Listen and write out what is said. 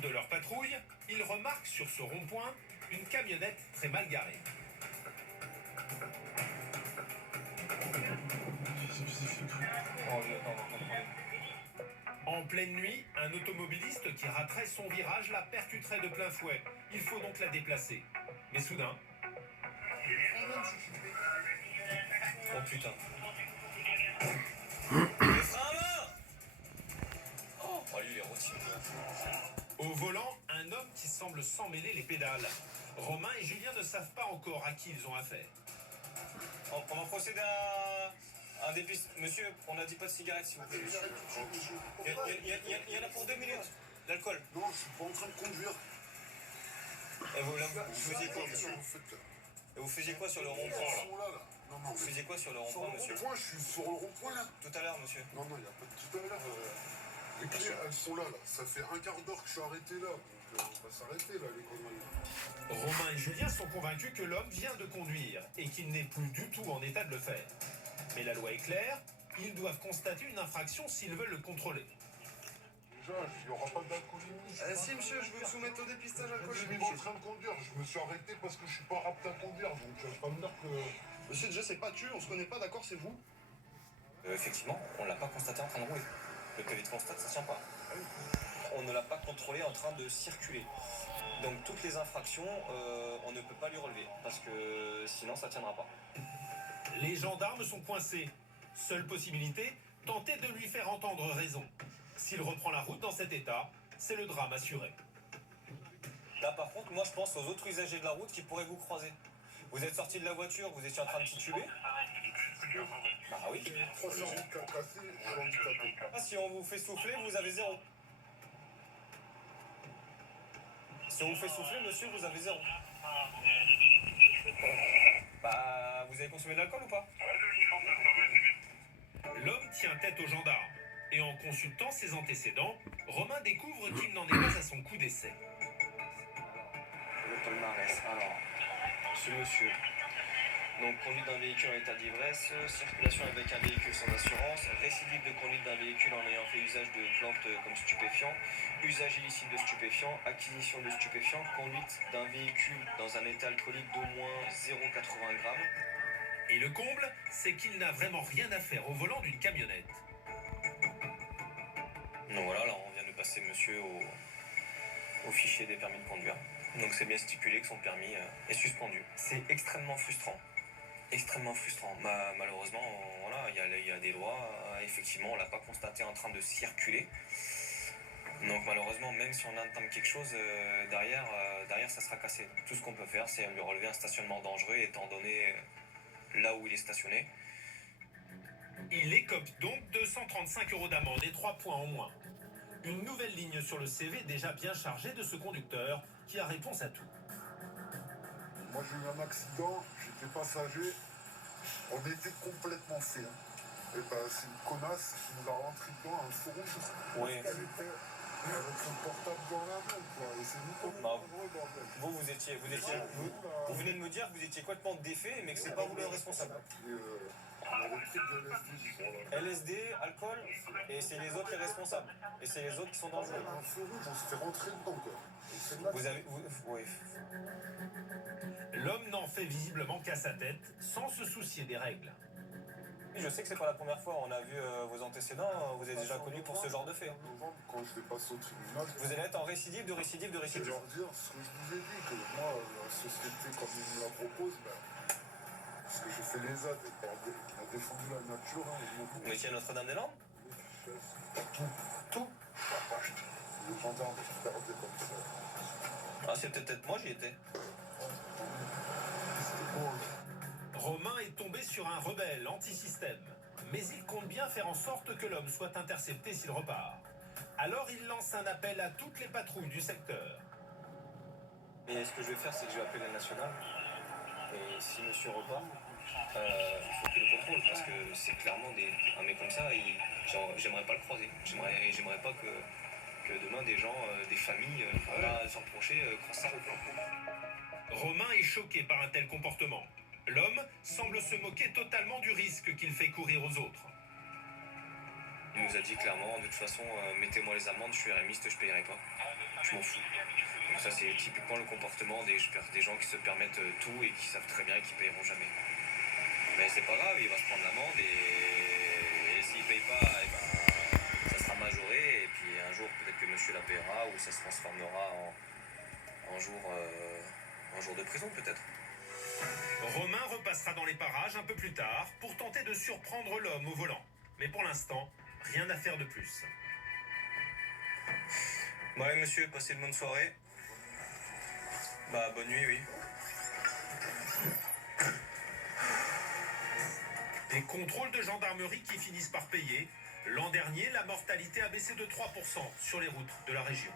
cours de leur patrouille, ils remarquent sur ce rond-point une camionnette très mal garée. En pleine nuit, un automobiliste qui raterait son virage la percuterait de plein fouet. Il faut donc la déplacer. Mais soudain... Oh putain. Oh, lui, il est rôti. Au volant, un homme qui semble s'en mêler les pédales. Romain et Julien ne savent pas encore à qui ils ont affaire. On va procéder à un dépistage. Monsieur, on n'a dit pas de cigarette, s'il vous plaît. Il y en a pour 2 minutes. L'alcool. Non, je suis pas en train de conduire. Et vous faisiez quoi, monsieur? Et vous faisiez quoi sur le rond-point, là? Vous faisiez quoi sur le rond-point, monsieur? Sur le rond-point, je suis sur le rond-point, là. Tout à l'heure, monsieur. Non, il n'y a pas de tout à l'heure. Les clés, elles sont là. Ça fait un quart d'heure que je suis arrêté là. Donc, on va s'arrêter, là, les conneries. Romain et Julien sont convaincus que l'homme vient de conduire et qu'il n'est plus du tout en état de le faire. Mais la loi est claire, ils doivent constater une infraction s'ils veulent le contrôler. Déjà, il n'y aura pas d'alcoolémie. Si, monsieur, je veux vous soumettre au dépistage alcoolique. Je suis pas en train de conduire. Je me suis arrêté parce que je suis pas apte à conduire. Donc, tu vas pas me dire que... Monsieur, déjà, c'est pas tu, on se connaît pas, d'accord, c'est vous? Effectivement, on l'a pas constaté en train de rouler. Le permis de constat, ça tient pas. On ne l'a pas contrôlé en train de circuler. Donc toutes les infractions, on ne peut pas lui relever, parce que sinon ça tiendra pas. Les gendarmes sont coincés. Seule possibilité, tenter de lui faire entendre raison. S'il reprend la route dans cet état, c'est le drame assuré. Là par contre, moi je pense aux autres usagers de la route qui pourraient vous croiser. Vous êtes sorti de la voiture, vous étiez en train de tituber. Bah oui. 300 routes cassées, je suis handicapé. Si on vous fait souffler, vous avez 0. Si on vous fait souffler, monsieur, vous avez 0. Bah, vous avez consommé de l'alcool ou pas? L'homme tient tête aux gendarmes. Et en consultant ses antécédents, Romain découvre qu'il n'en est pas à son coup d'essai. Le palmarès. Alors, ce monsieur. Donc, conduite d'un véhicule en état d'ivresse, circulation avec un véhicule sans assurance, récidive de conduite d'un véhicule en ayant fait usage de plantes comme stupéfiants, usage illicite de stupéfiants, acquisition de stupéfiants, conduite d'un véhicule dans un état alcoolique d'au moins 0,80 g. Et le comble, c'est qu'il n'a vraiment rien à faire au volant d'une camionnette. Donc voilà, là on vient de passer monsieur au fichier des permis de conduire. Donc c'est bien stipulé que son permis est suspendu. C'est extrêmement frustrant. Extrêmement frustrant. Malheureusement, voilà, il y a des lois, effectivement, on l'a pas constaté en train de circuler. Donc malheureusement, même si on entame quelque chose, derrière, ça sera cassé. Tout ce qu'on peut faire, c'est lui relever un stationnement dangereux, étant donné là où il est stationné. Il écope donc 235 € d'amende et 3 points en moins. Une nouvelle ligne sur le CV déjà bien chargée de ce conducteur qui a réponse à tout. Moi, j'ai eu un accident, j'étais passager, on était complètement fait. Et ben, c'est une connasse qui nous a rentré dedans un feu rouge. Oui. Elle était avec son portable dans la main, quoi. Et c'est nous qu'on est heureux, bordel. Vous venez de me dire que vous étiez complètement défait, mais que c'est pas vous le responsable. Et on avait pris de LSD. LSD, alcool, et c'est les autres les responsables. Et c'est les autres qui sont dangereux. Un feu rouge, on s'était rentré dedans, quoi. Et c'est là Oui. L'homme n'en fait visiblement qu'à sa tête, sans se soucier des règles. Je sais que c'est pas la première fois, on a vu vos antécédents, vous êtes déjà connu pour ce genre de fait. En novembre, quand je vais passer au tribunal, Vous allez être en récidive de récidive de je vais récidive. leur dire ce que je vous ai dit, que moi, la société, comme ils me la proposent, ben, parce que j'ai fait les aides et qui a défendu la nature, hein, ils m'ont dit. Vous étiez à Notre-Dame-des-Landes? Tout. La vache, les gendarmes qui perdaient comme ça. Ah, c'est peut-être moi, j'y étais. C'était beau. Romain est tombé sur un rebelle anti-système, mais il compte bien faire en sorte que l'homme soit intercepté s'il repart. Alors il lance un appel à toutes les patrouilles du secteur. Et ce que je vais faire, c'est que je vais appeler la nationale. Et si monsieur repart, il faut qu'il le contrôle, parce que c'est clairement un mec comme ça, j'aimerais pas le croiser. J'aimerais pas que demain des gens, des familles, sans reprocher, croisent sa route. Romain est choqué par un tel comportement. L'homme semble se moquer totalement du risque qu'il fait courir aux autres. Il nous a dit clairement, de toute façon, mettez-moi les amendes, je suis RMiste, je payerai pas. Je m'en fous. Donc ça, c'est typiquement le comportement des gens qui se permettent tout et qui savent très bien qu'ils payeront jamais. Mais c'est pas grave, il va se prendre l'amende et s'il paye pas, eh ben, ça sera majoré et puis un jour peut-être que monsieur la paiera ou ça se transformera en jour de prison peut-être. Romain repassera dans les parages un peu plus tard pour tenter de surprendre l'homme au volant. Mais pour l'instant, rien à faire de plus. Ouais monsieur, passez une bonne soirée. Bah bonne nuit, oui. Des contrôles de gendarmerie qui finissent par payer. L'an dernier, la mortalité a baissé de 3% sur les routes de la région.